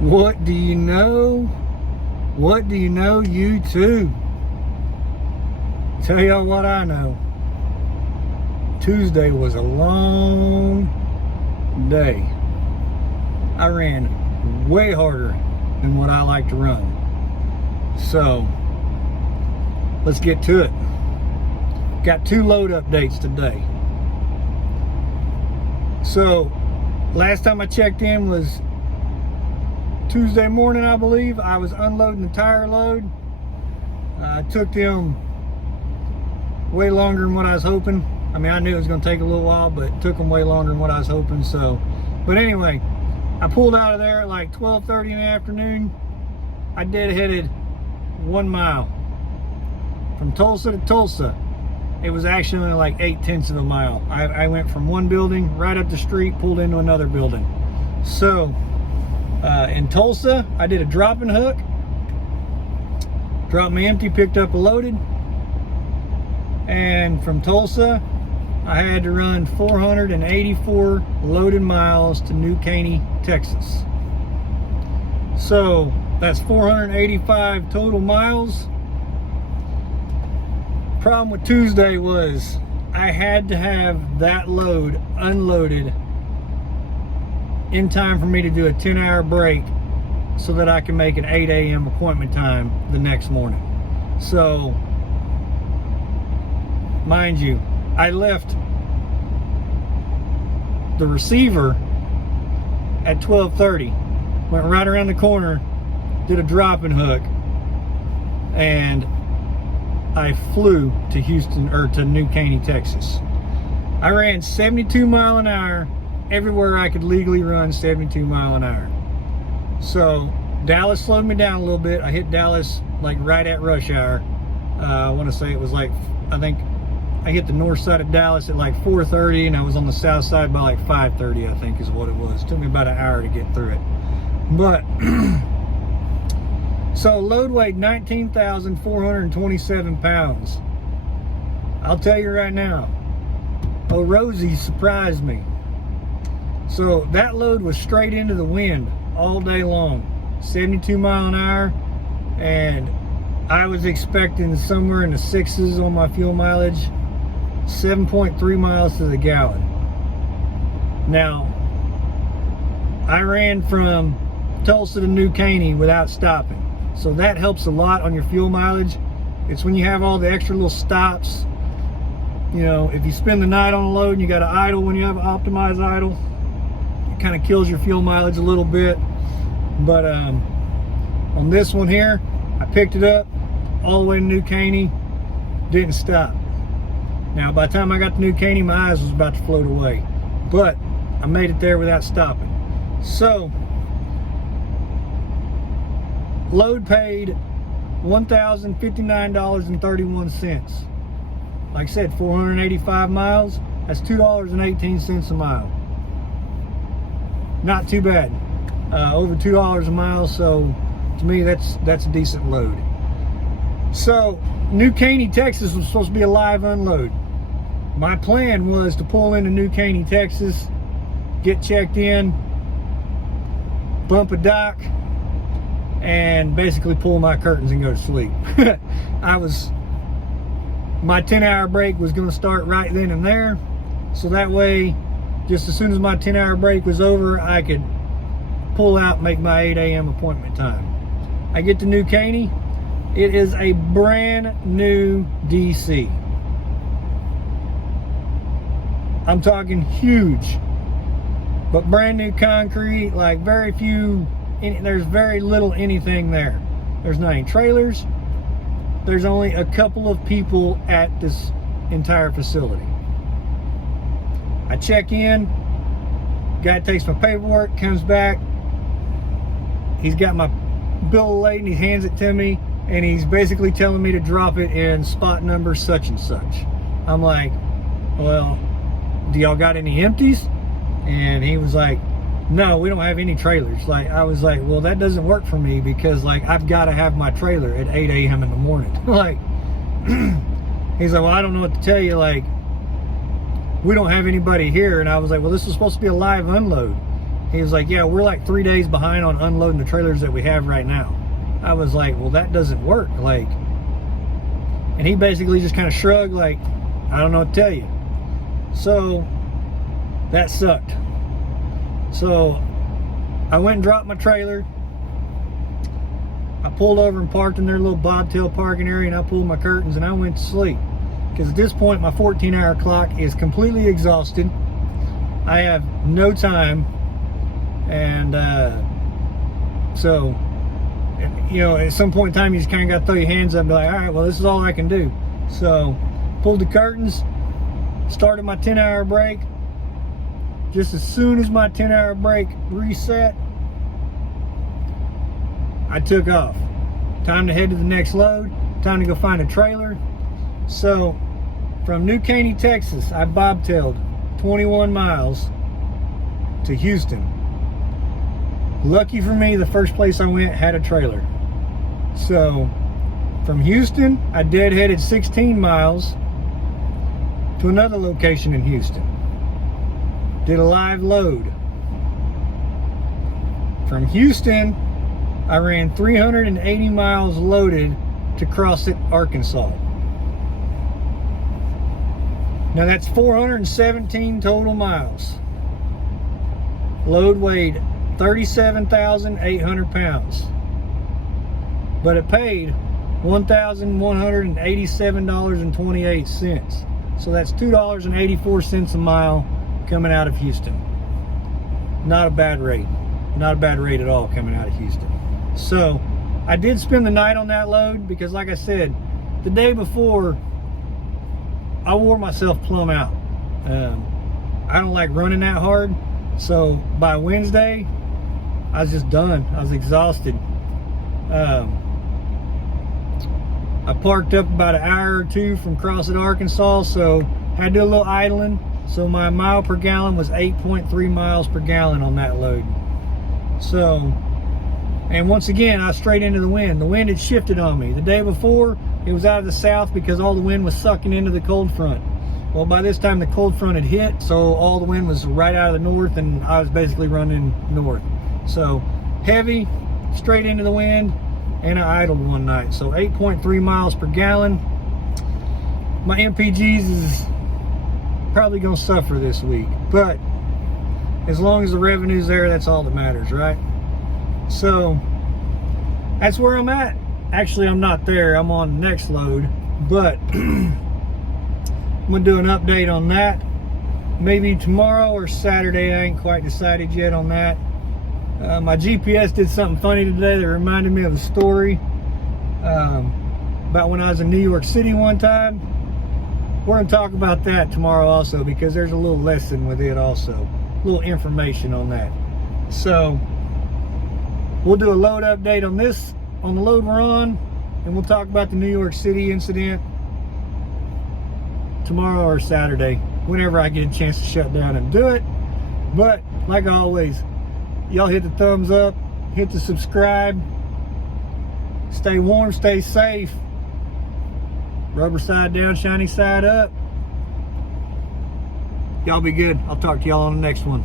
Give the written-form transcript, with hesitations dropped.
What do you know? What do you know, YouTube? Tell y'all what I know. Tuesday was a long day. I ran way harder than what I like to run. So, let's get to it. Got 2 load updates today. So, last time I checked in was Tuesday morning, I believe. I was unloading the tire load. Took them way longer than what I was hoping. I mean, I knew it was going to take a little while, but it took them way longer than what I was hoping. So, but anyway, I pulled out of there at like 12:30 in the afternoon. I deadheaded 1 mile from Tulsa to Tulsa. It was actually only like 0.8 of a mile. I went from one building right up the street, pulled into another building. So, in Tulsa, I did a drop and hook. Dropped me empty, picked up a loaded. And from Tulsa, I had to run 484 loaded miles to New Caney, Texas. So that's 485 total miles. Problem with Tuesday was I had to have that load unloaded in time for me to do a 10-hour break so that I can make an 8 a.m. appointment time the next morning. So, mind you, I left the receiver at 12:30, went right around the corner, did a drop and hook, and I flew to Houston, or to New Caney, Texas. I ran 72 mile an hour everywhere I could legally run 72 mile an hour. So Dallas slowed me down a little bit. I hit Dallas like right at rush hour. I want to say it was like, I think I hit the north side of Dallas at like 4:30, and I was on the south side by like 5:30, I think is what it was. It took me about an hour to get through it. But so load weight 19,427 pounds. I'll tell you right now, oh, Rosie surprised me. So that load was straight into the wind all day long, 72 mile an hour, and I was expecting somewhere in the 6s on my fuel mileage, 7.3 miles to the gallon. Now, I ran from Tulsa to New Caney without stopping, so that helps a lot on your fuel mileage. It's when you have all the extra little stops, you know, if you spend the night on a load and you got to idle when you have an optimized idle, kind of kills your fuel mileage a little bit. But on this one here, I picked it up all the way to New Caney, didn't stop. Now by the time I got to New Caney, my eyes was about to float away, but I made it there without stopping. So load paid $1,059.31. Like I said, 485 miles, that's $2.18 a mile. Not too bad. Over $2 a mile, so to me that's a decent load. So New Caney, Texas was supposed to be a live unload. My plan was to pull into New Caney, Texas, get checked in, bump a dock, and basically pull my curtains and go to sleep. My 10-hour break was going to start right then and there, so that way, just as soon as my 10-hour break was over, I could pull out and make my 8 a.m. appointment time. I get to New Caney. It is a brand new DC. I'm talking huge, but brand new concrete, like there's very little anything there. There's not any trailers. There's only a couple of people at this entire facility. I check in, guy takes my paperwork, comes back, he's got my bill of lading, he hands it to me, and he's basically telling me to drop it in spot number such and such. I'm like, well, do y'all got any empties? And he was like, no, we don't have any trailers. Like, I was like, well, that doesn't work for me, because like I've got to have my trailer at 8 a.m. in the morning. Like, he's like, well, I don't know what to tell you, like, we don't have anybody here. And I was like, well, this is supposed to be a live unload. He was like, yeah, we're like 3 days behind on unloading the trailers that we have right now. I was like, well, that doesn't work. Like, and he basically just kind of shrugged like, I don't know what to tell you. So that sucked. So I went and dropped my trailer. I pulled over and parked in their little bobtail parking area, and I pulled my curtains and I went to sleep. Because at this point, my 14-hour clock is completely exhausted. I have no time. And so, you know, at some point in time, you just kind of got to throw your hands up and be like, all right, well, this is all I can do. So pulled the curtains, started my 10-hour break. Just as soon as my 10-hour break reset, I took off. Time to head to the next load. Time to go find a trailer. So from New Caney, Texas, I bobtailed 21 miles to Houston. Lucky for me, the first place I went had a trailer. So from Houston, I deadheaded 16 miles to another location in Houston. Did a live load. From Houston, I ran 380 miles loaded to Crossett, Arkansas. Now that's 417 total miles. Load weighed 37,800 pounds. But it paid $1,187.28. So that's $2.84 a mile coming out of Houston. Not a bad rate. Not a bad rate at all coming out of Houston. So I did spend the night on that load because, like I said, the day before I wore myself plumb out. I don't like running that hard. So by Wednesday, I was just done. I was exhausted. I parked up about an hour or two from Crossett, Arkansas, so had to do a little idling. So my mile per gallon was 8.3 miles per gallon on that load. So, and once again, I was straight into the wind. The wind had shifted on me. The day before, it was out of the south because all the wind was sucking into the cold front. Well, by this time, the cold front had hit, so all the wind was right out of the north, and I was basically running north. So, heavy, straight into the wind, and I idled one night. So, 8.3 miles per gallon. My MPGs is probably going to suffer this week, but as long as the revenue's there, that's all that matters, right? So, that's where I'm at. Actually, I'm not there. I'm on the next load, but I'm going to do an update on that. Maybe tomorrow or Saturday. I ain't quite decided yet on that. My GPS did something funny today that reminded me of a story about when I was in New York City one time. We're going to talk about that tomorrow also, because there's a little lesson with it also. A little information on that. So, we'll do a load update on this, on the load we're on, and we'll talk about the New York City incident tomorrow or Saturday, whenever I get a chance to shut down and do it. But, like always, y'all hit the thumbs up, hit the subscribe, stay warm, stay safe, rubber side down, shiny side up. Y'all be good. I'll talk to y'all on the next one.